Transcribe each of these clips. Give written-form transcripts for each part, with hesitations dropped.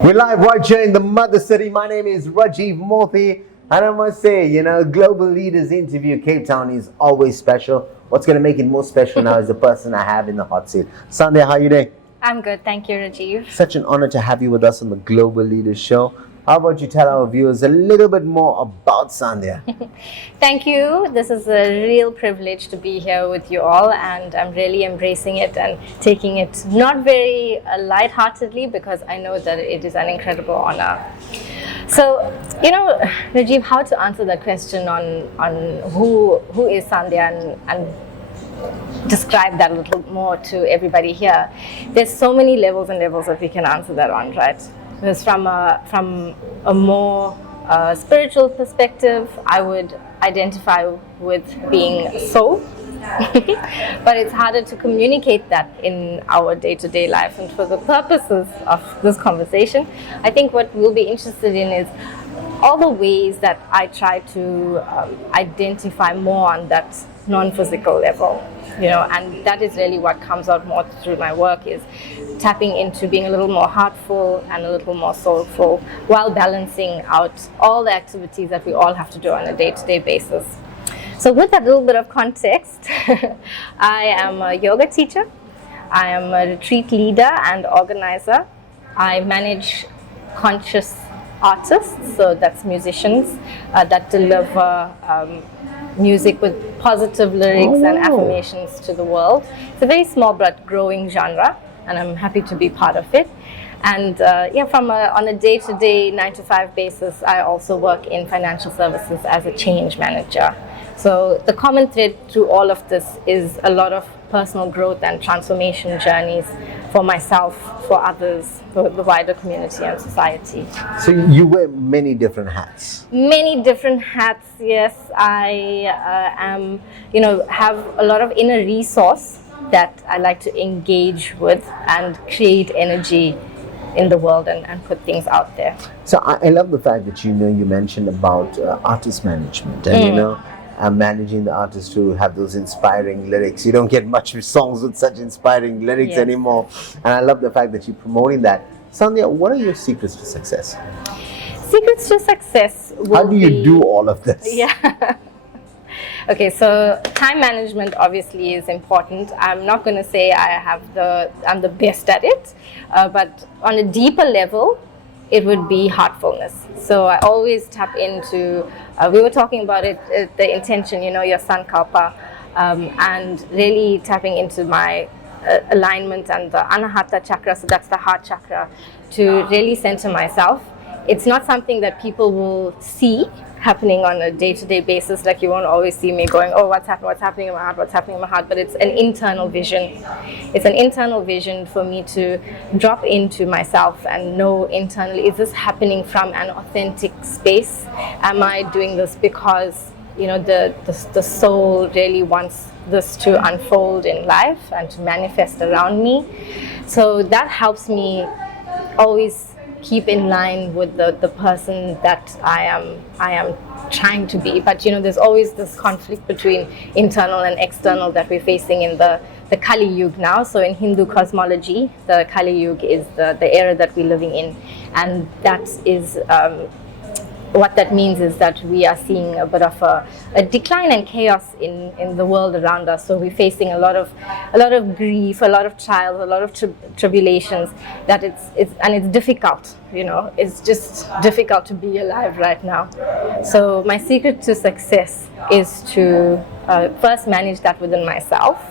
We're live right here in the Mother City. My name is Rajiv Mothie, and I must say, Global Leaders interview Cape Town is always special. What's going to make it more special now is the person I have in the hot seat. Sandhya, how are you doing? I'm good, thank you, Rajiv. Such an honor to have you with us on the Global Leaders Show. How about you tell our viewers a little bit more about Sandhya? Thank you. This is a real privilege to be here with you all, and I'm really embracing it and taking it not very lightheartedly, because I know that it is an incredible honor. So, Rajiv, how to answer that question on who is Sandhya and describe that a little more to everybody here. There's so many levels and levels that we can answer that on, right? Because from a more spiritual perspective, I would identify with being soul. But it's harder to communicate that in our day-to-day life. And for the purposes of this conversation, I think what we'll be interested in is all the ways that I try to identify more on that non-physical level, and that is really what comes out more through my work, is tapping into being a little more heartful and a little more soulful, while balancing out all the activities that we all have to do on a day-to-day basis. So with that little bit of context, I am a yoga teacher, I am a retreat leader and organizer. I manage conscious artists, so that's musicians that deliver music with positive lyrics and affirmations to the world. It's a very small but growing genre, and I'm happy to be part of it. And on a day-to-day 9-to-5 basis, I also work in financial services as a change manager. So the common thread through all of this is a lot of personal growth and transformation journeys for myself, for others, for the wider community and society. So you wear many different hats. Many different hats, yes. I have a lot of inner resource that I like to engage with and create energy in the world and put things out there. So I love the fact that you mentioned about artist management and managing the artists to have those inspiring lyrics. You don't get much songs with such inspiring lyrics anymore, and I love the fact that you're promoting that. Sandhya, what are your secrets to success? Secrets to success How do you do all of this? Yeah. Okay, so time management obviously is important. I'm not going to say I'm the best at it, but on a deeper level, it would be heartfulness. So I always tap into, we were talking about it, the intention, your sankalpa, and really tapping into my alignment and the anahata chakra, so that's the heart chakra, to really center myself. It's not something that people will see happening on a day-to-day basis. Like, you won't always see me going, oh, what's happening in my heart, but it's an internal vision. It's an internal vision for me to drop into myself and know internally, is this happening from an authentic space? Am I doing this because the soul really wants this to unfold in life and to manifest around me? So that helps me always keep in line with the person that I am trying to be. But there's always this conflict between internal and external that we're facing in the Kali Yuga now. So in Hindu cosmology, the Kali Yuga is the era that we're living in, and that is what that means is that we are seeing a bit of a decline and chaos in the world around us. So we're facing a lot of grief, a lot of trials, a lot of tribulations. That it's difficult. It's just difficult to be alive right now. So my secret to success is to first manage that within myself,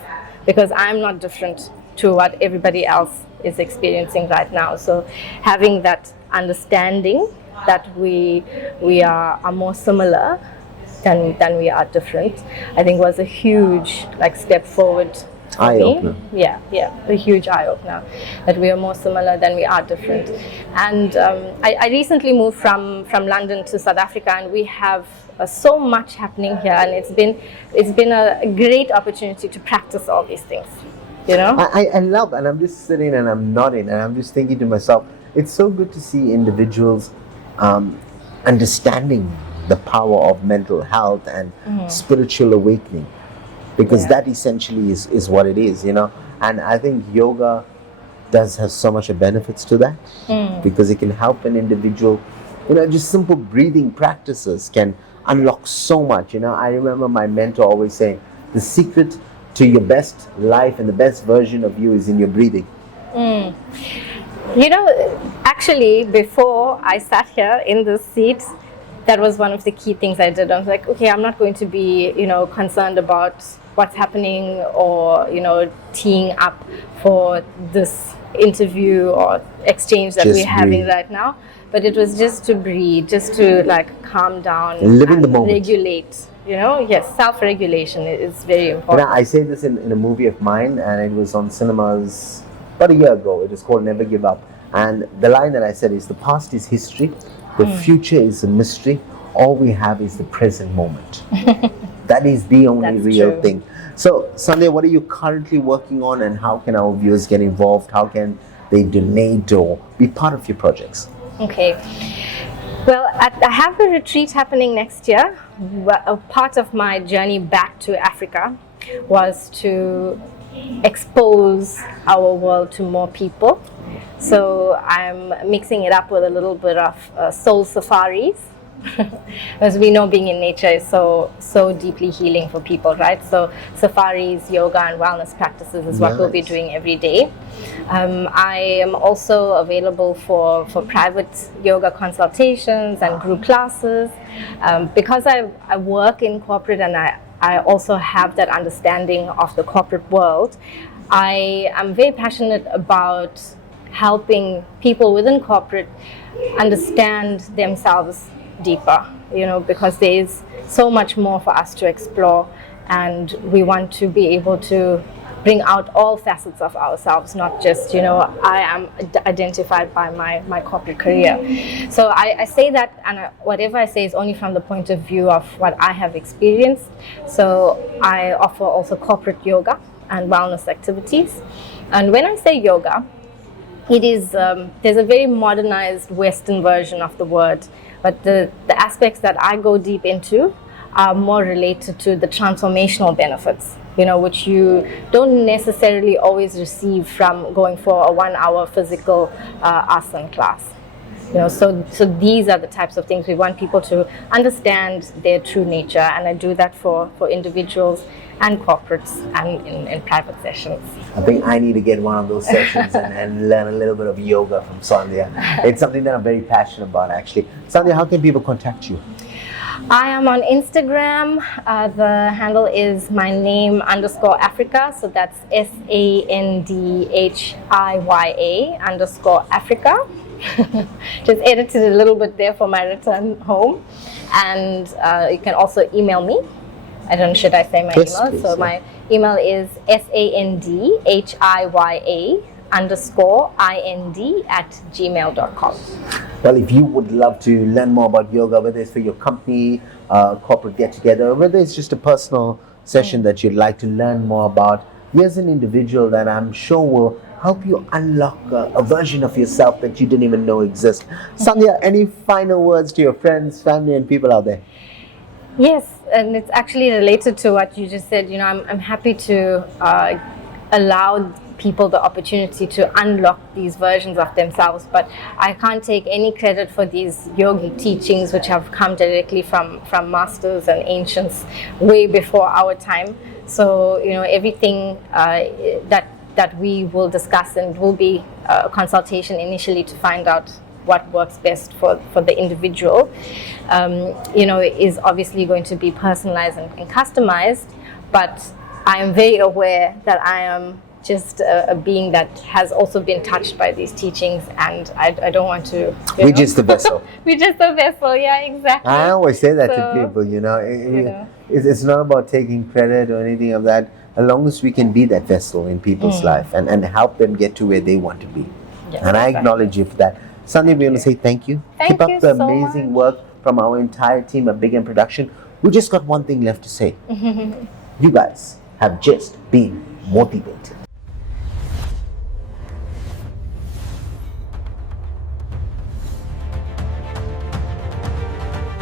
because I'm not different to what everybody else is experiencing right now. So having that understanding that we are more similar than we are different, I think was a huge step forward for me. Yeah, a huge eye opener, that we are more similar than we are different. And I recently moved from London to South Africa, and we have so much happening here, and it's been a great opportunity to practice all these things. I love, and I'm just sitting and I'm nodding, and I'm just thinking to myself, it's so good to see individuals understanding the power of mental health and spiritual awakening, because that essentially is what it is, And I think yoga does have so much of benefits to that, because it can help an individual. Just simple breathing practices can unlock so much. I remember my mentor always saying, the secret to your best life and the best version of you is in your breathing. Actually, before I sat here in this seat, that was one of the key things I did. I was like, okay, I'm not going to be, concerned about what's happening or, teeing up for this interview or exchange that we're having right now. But it was just to breathe, just to calm down, live in the moment, regulate. Yes, self-regulation is very important. I say this in a movie of mine, and it was on cinemas about a year ago. It is called Never Give Up. And the line that I said is, the past is history, the future is a mystery, all we have is the present moment. That is the only real thing. So, Sandhya, what are you currently working on, and how can our viewers get involved? How can they donate or be part of your projects? Okay. Well, I have a retreat happening next year. A part of my journey back to Africa was to expose our world to more people. So I'm mixing it up with a little bit of soul safaris. As we know, being in nature is so deeply healing for people, right? So safaris, yoga and wellness practices is what we'll be doing every day. I am also available for private yoga consultations and group classes. Because I work in corporate and I also have that understanding of the corporate world, I am very passionate about helping people within corporate understand themselves deeper, because there is so much more for us to explore, and we want to be able to bring out all facets of ourselves, not just, I am identified by my corporate career. So I say that, and whatever I say is only from the point of view of what I have experienced. So I offer also corporate yoga and wellness activities. And when I say yoga, it is, there's a very modernized Western version of the word, but the aspects that I go deep into are more related to the transformational benefits, which you don't necessarily always receive from going for a 1-hour physical asana class. So these are the types of things we want people to understand their true nature, and I do that for individuals and corporates and in private sessions. I think I need to get one of those sessions and learn a little bit of yoga from Sandhya. It's something that I'm very passionate about, actually. Sandhya, how can people contact you? I am on Instagram. The handle is my name _Africa. So that's SANDHIYA _Africa. Just edited a little bit there for my return home. And you can also email me. I don't know, should I say my email? Please, so my email is SANDHIYA _IND@gmail.com. Well, if you would love to learn more about yoga, whether it's for your company, corporate get-together, or whether it's just a personal session that you'd like to learn more about, here's an individual that I'm sure will help you unlock a version of yourself that you didn't even know exists. Sandhya, any final words to your friends, family, and people out there? Yes, and it's actually related to what you just said. I'm happy to allow people the opportunity to unlock these versions of themselves, but I can't take any credit for these yogic teachings which have come directly from masters and ancients way before our time. So everything that we will discuss, and will be a consultation initially to find out what works best for the individual, is obviously going to be personalized and customized, but I am very aware that I am just a being that has also been touched by these teachings, and I don't want to... We're just a vessel. We're just a vessel, yeah, exactly. I always say that to people, It's not about taking credit or anything of that, as long as we can be that vessel in people's life and help them get to where they want to be. Yes, and I acknowledge you for that. Sandhya, we want to say thank you. Keep up the amazing work from our entire team at Big M Production. We just got one thing left to say. You guys have just been motivated.